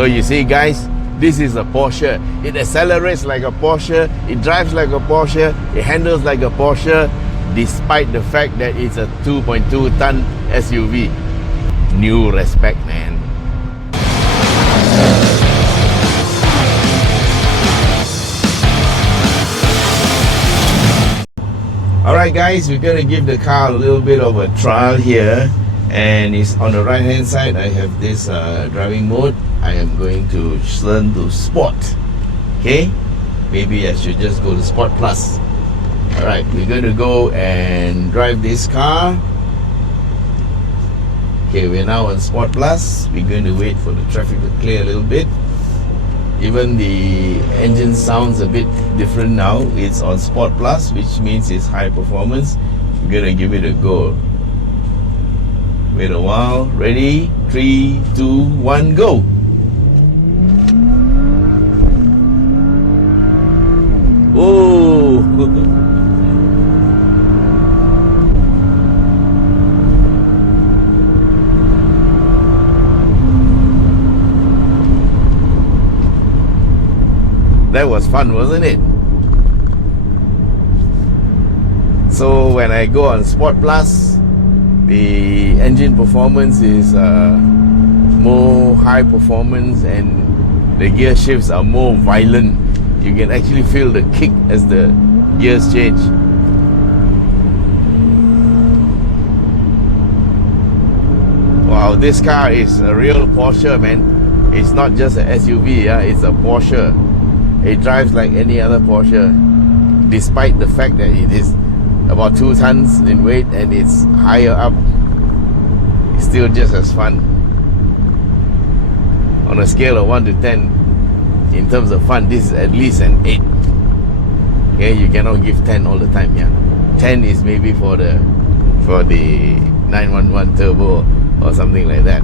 So you see guys, this is a Porsche. It accelerates like a Porsche, it drives like a Porsche, it handles like a Porsche, despite the fact that it's a 2.2 ton SUV. New respect, man. Alright guys, we're gonna give the car a little bit of a trial here, and it's on the right hand side. I have this driving mode. I am going to turn to Sport. Okay, maybe I should just go to Sport Plus. Alright, we're going to go and drive this car. Okay, we're now on Sport Plus. We're going to wait for the traffic to clear a little bit. Even the engine sounds a bit different now. It's on Sport Plus, which means it's high performance. We're going to give it a go. Wait a while. Ready? 3, 2, 1, go! Oh! That was fun, wasn't it? So when I go on Sport Plus, the engine performance is more high performance, and the gear shifts are more violent. You can actually feel the kick as the gears change. Wow, this car is a real Porsche, man. It's not just an SUV, yeah? It's a Porsche. It drives like any other Porsche, despite the fact that it is about 2 tons in weight and it's higher up. It's still just as fun. On a scale of 1 to 10, in terms of fun, this is at least an 8. Okay, you cannot give 10 all the time, yeah. 10 is maybe for the 911 turbo or something like that.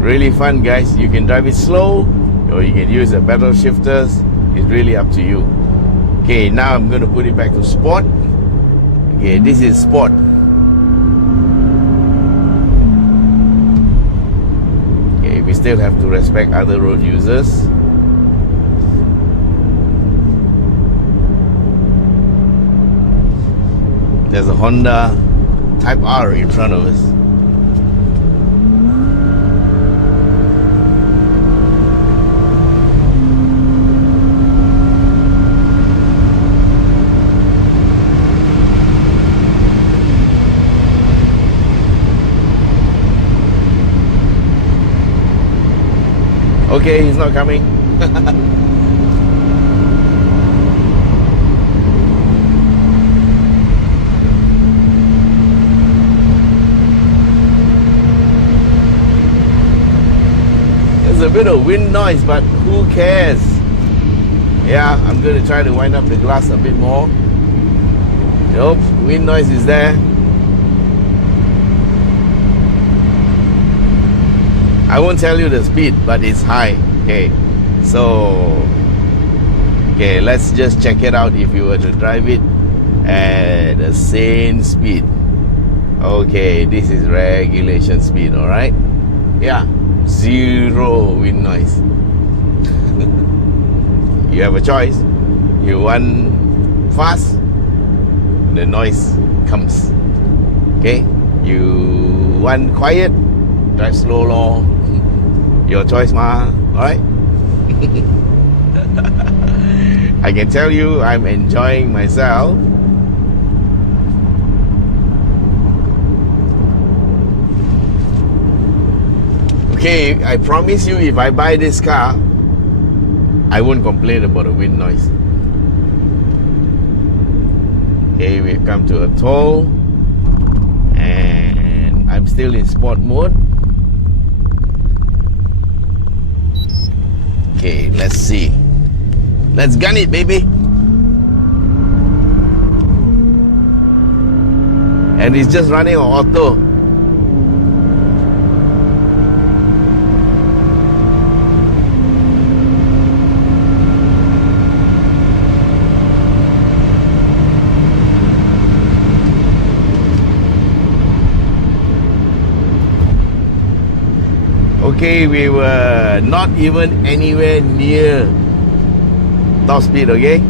Really fun, guys. You can drive it slow or you can use the pedal shifters. It's really up to you. Okay, now I'm going to put it back to Sport. Okay, this is Sport. Okay, we still have to respect other road users. There's a Honda Type R in front of us. Okay, he's not coming. There's a bit of wind noise, but who cares? Yeah, I'm going to try to wind up the glass a bit more. Nope, wind noise is there. I won't tell you the speed, but it's high. Okay, so let's just check it out if you were to drive it at the same speed. Okay, this is regulation speed, all right? Yeah, 0 wind noise. You have a choice. You want fast, the noise comes. Okay, you want quiet, drive slow lor. Your choice, ma. Alright? I can tell you I'm enjoying myself. Okay, I promise you, if I buy this car, I won't complain about the wind noise. Okay, we've come to a toll, and I'm still in Sport mode. Okay, let's see. Let's gun it, baby. And it's just running on auto. Okay, we were not even anywhere near top speed, okay?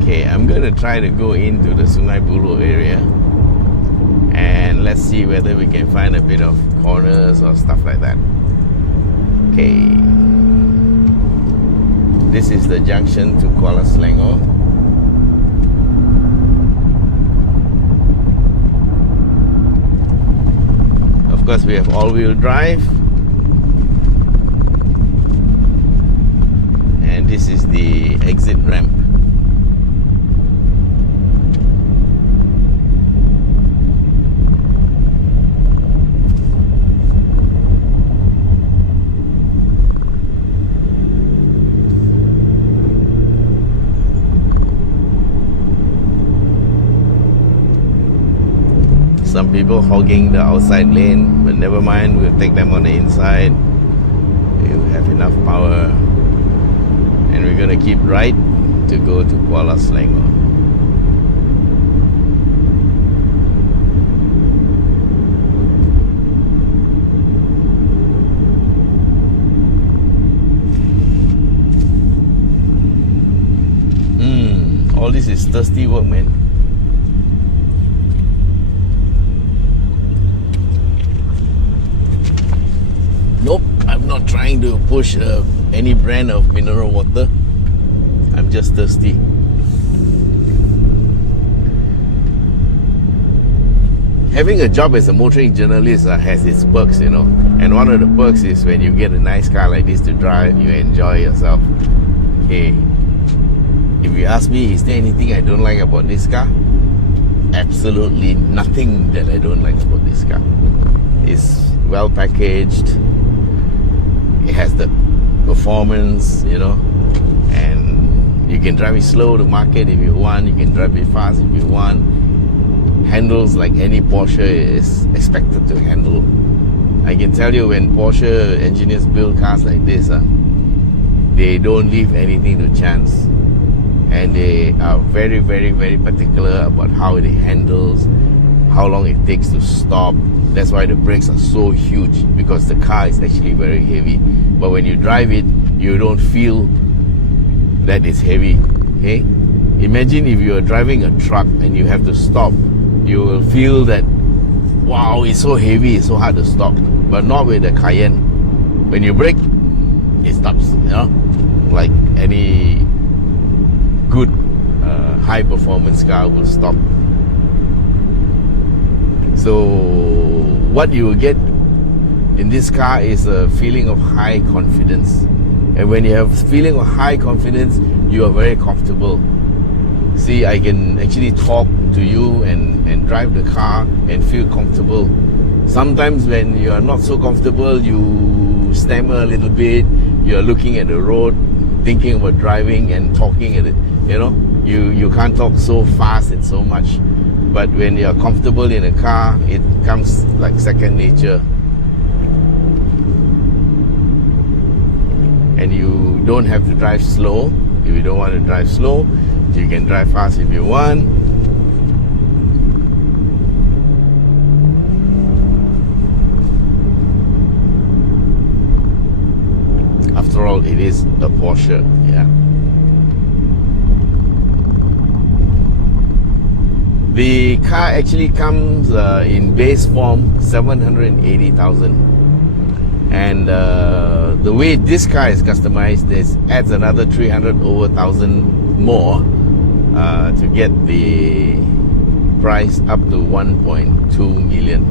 Okay, I'm gonna try to go into the Sungai Buloh area and let's see whether we can find a bit of corners or stuff like that. Okay, this is the junction to Kuala Selangor. Of course, we have all-wheel drive, and this is the exit ramp. Some people hogging the outside lane, but never mind, we'll take them on the inside. We'll have enough power, and we're gonna keep right to go to Kuala Selangor. All this is thirsty work, man. Nope, I'm not trying to push any brand of mineral water. I'm just thirsty. Having a job as a motoring journalist has its perks, you know. And one of the perks is when you get a nice car like this to drive, you enjoy yourself. Okay. If you ask me, is there anything I don't like about this car? Absolutely nothing that I don't like about this car. It's well packaged. It has the performance, you know, and you can drive it slow to market if you want. You can drive it fast if you want. Handles like any Porsche is expected to handle. I can tell you, when Porsche engineers build cars like this, they don't leave anything to chance. And they are very, very, very particular about how it handles, how long it takes to stop. That's why the brakes are so huge, because the car is actually very heavy. But when you drive it, you don't feel that it's heavy. Okay? Imagine if you are driving a truck and you have to stop. You will feel that, wow, it's so heavy, it's so hard to stop. But not with the Cayenne. When you brake, it stops, you know? Like any good high performance car will stop. So what you will get in this car is a feeling of high confidence. And when you have a feeling of high confidence, you are very comfortable. See, I can actually talk to you and drive the car and feel comfortable. Sometimes when you are not so comfortable, you stammer a little bit, you are looking at the road, thinking about driving and talking at it, you know. You can't talk so fast and so much. But when you're comfortable in a car, it comes like second nature. And you don't have to drive slow. If you don't want to drive slow, you can drive fast if you want. After all, it is a Porsche, yeah. The car actually comes in base form 780,000, and the way this car is customized, this adds another 300,000 more to get the price up to 1.2 million.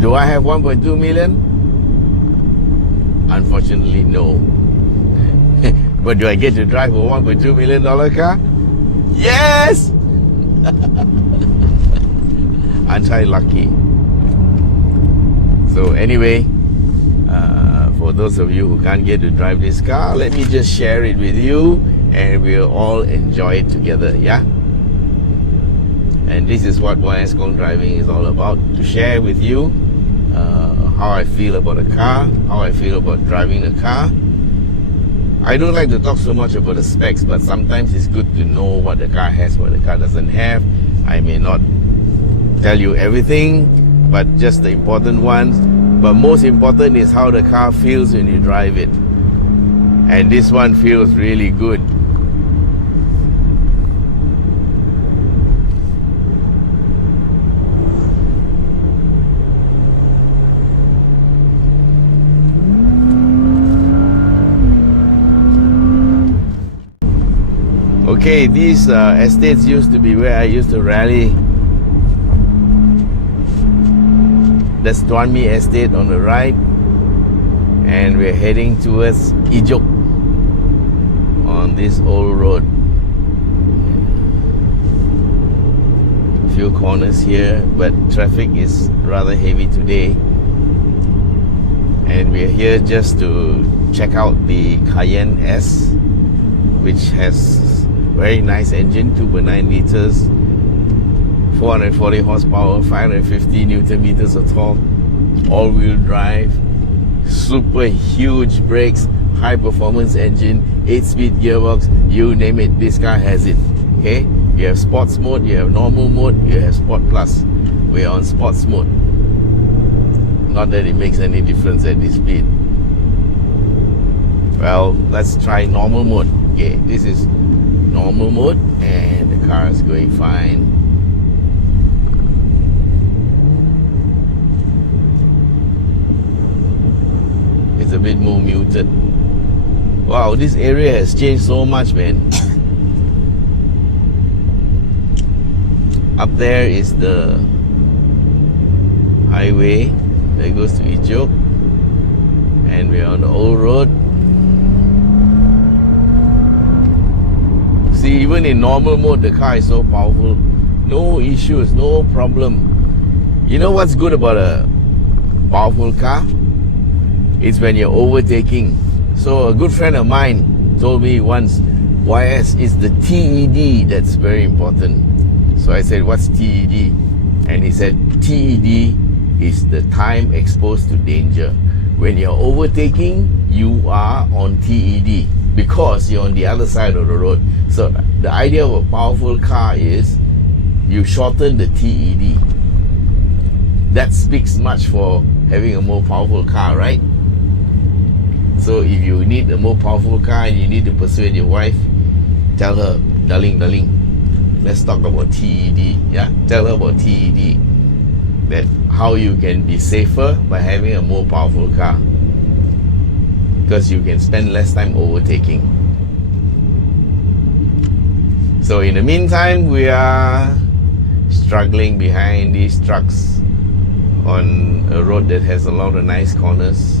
Do I have 1.2 million? Unfortunately, no. But do I get to drive a $1.2 million car? Yes! Aren't I lucky? So anyway, for those of you who can't get to drive this car, let me just share it with you and we'll all enjoy it together, yeah? And this is what YS Kong driving is all about, to share with you how I feel about a car, how I feel about driving a car. I don't like to talk so much about the specs, but sometimes it's good to know what the car has, what the car doesn't have. I may not tell you everything, but just the important ones. But most important is how the car feels when you drive it. And this one feels really good. Okay, these estates used to be where I used to rally. That's Tuan Mi Estate on the right, and we're heading towards Ijuk on this old road. A few corners here, but traffic is rather heavy today. And we're here just to check out the Cayenne S, which has very nice engine, 2.9 liters, 440 horsepower, 550 Newton meters of torque, all-wheel drive, super huge brakes, high performance engine, 8-speed gearbox, you name it, this car has it. Okay, you have sports mode, you have normal mode, you have sport plus. We are on sports mode. Not that it makes any difference at this speed. Well, let's try normal mode. Okay, this is normal mode, and the car is going fine. It's a bit more muted. Wow, this area has changed so much, man. Up there is the highway that goes to Ijuk, and we're on the old road. See, even in normal mode, the car is so powerful. No issues, no problem. You know what's good about a powerful car? It's when you're overtaking. So a good friend of mine told me once, YS is the TED that's very important. So I said, what's TED? And he said, TED is the time exposed to danger. When you're overtaking, you are on TED because you're on the other side of the road. So the idea of a powerful car is you shorten the TED. That speaks much for having a more powerful car, right? So if you need a more powerful car and you need to persuade your wife, tell her, darling, let's talk about TED. Yeah, tell her about TED. That how you can be safer by having a more powerful car, because you can spend less time overtaking. So in the meantime, we are struggling behind these trucks on a road that has a lot of nice corners,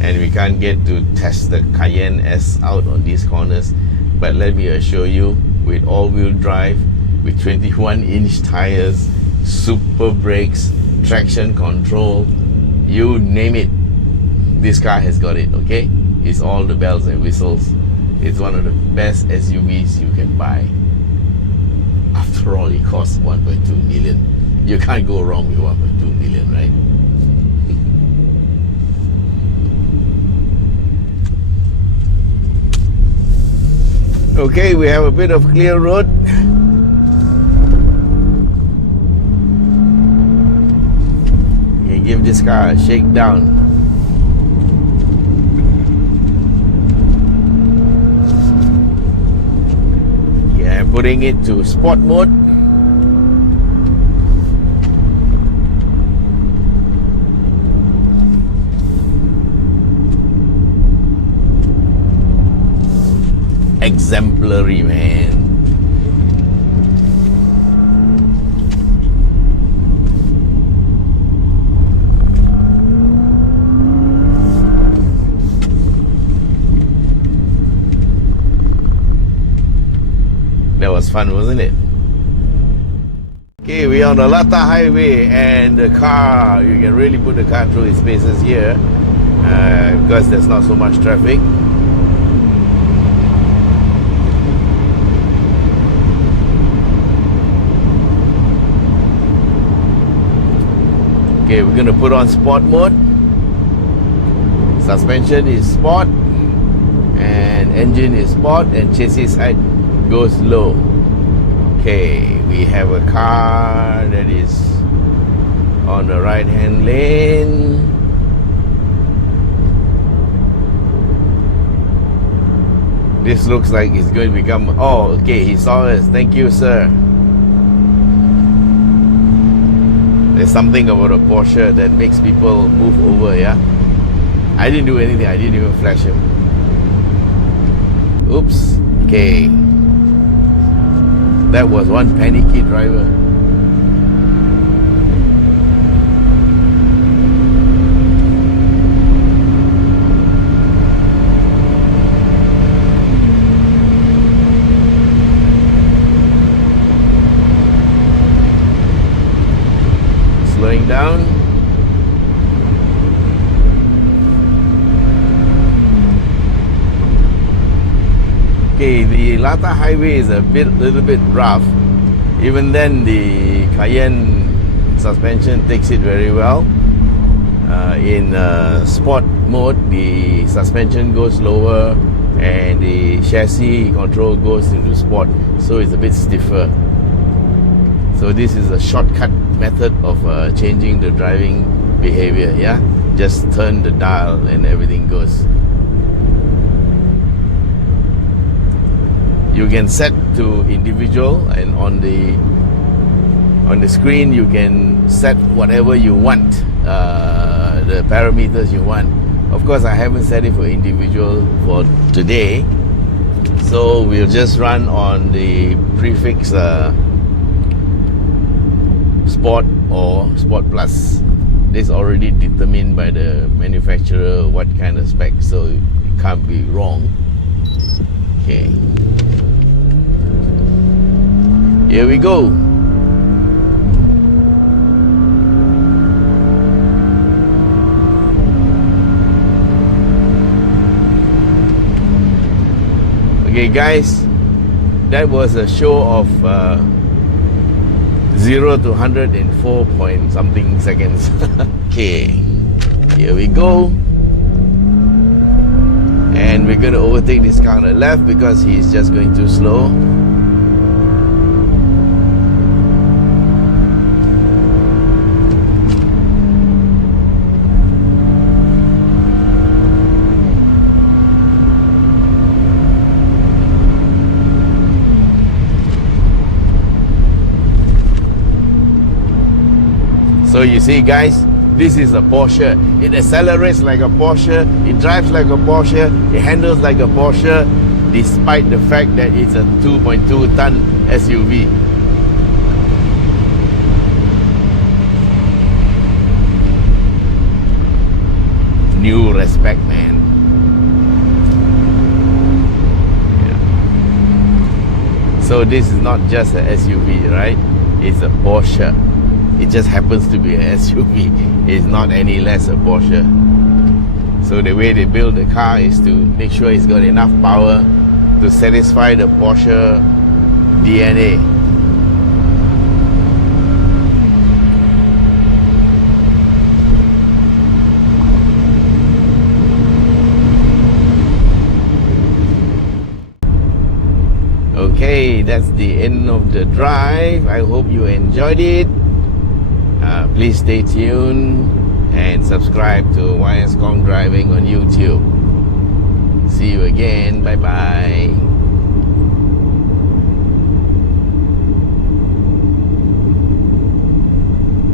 and we can't get to test the Cayenne S out on these corners. But let me assure you, with all-wheel drive, with 21-inch tires, super brakes, traction control, you name it, this car has got it, okay? It's all the bells and whistles. It's one of the best SUVs you can buy. After all, it costs 1.2 million. You can't go wrong with 1.2 million, right? Okay, we have a bit of clear road. You can give this car a shakedown. Yeah, I'm putting it to sport mode. Exemplary, man. That was fun, wasn't it? Okay, we're on the Lata Highway, and the car, you can really put the car through its paces here because there's not so much traffic. Okay, we're gonna put on sport mode. Suspension is sport, and engine is sport, and chassis height goes low. Okay, we have a car that is on the right hand lane. This looks like it's going to become... Oh, okay, he saw us. Thank you, sir. There's something about a Porsche that makes people move over, yeah? I didn't do anything. I didn't even flash him. Oops. Okay. That was one panicky driver. Slowing down. Okay, the Lata highway is little bit rough. Even then, the Cayenne suspension takes it very well. In sport mode, the suspension goes lower and the chassis control goes into sport, so it's a bit stiffer. So this is a shortcut method of changing the driving behavior, yeah? Just turn the dial and everything goes. You can set to individual, and on the screen you can set whatever you want, the parameters you want. Of course, I haven't set it for individual for today, so we'll just run on the prefix Sport or Sport Plus. This already determined by the manufacturer what kind of spec, so it can't be wrong. Okay, here we go. Okay guys, that was a show of 0 to 100 in 4 point something seconds. Okay, here we go. And we're going to overtake this car on the left because he's just going too slow. So you see guys, this is a Porsche. It accelerates like a Porsche, it drives like a Porsche, it handles like a Porsche, despite the fact that it's a 2.2 ton SUV. New respect, man. Yeah. So this is not just a SUV, right? It's a Porsche. It just happens to be an SUV. It's not any less a Porsche. So the way they build the car is to make sure it's got enough power to satisfy the Porsche DNA. Okay, that's the end of the drive. I hope you enjoyed it. Please stay tuned and subscribe to YS Kong Driving on YouTube. See you again. Bye bye.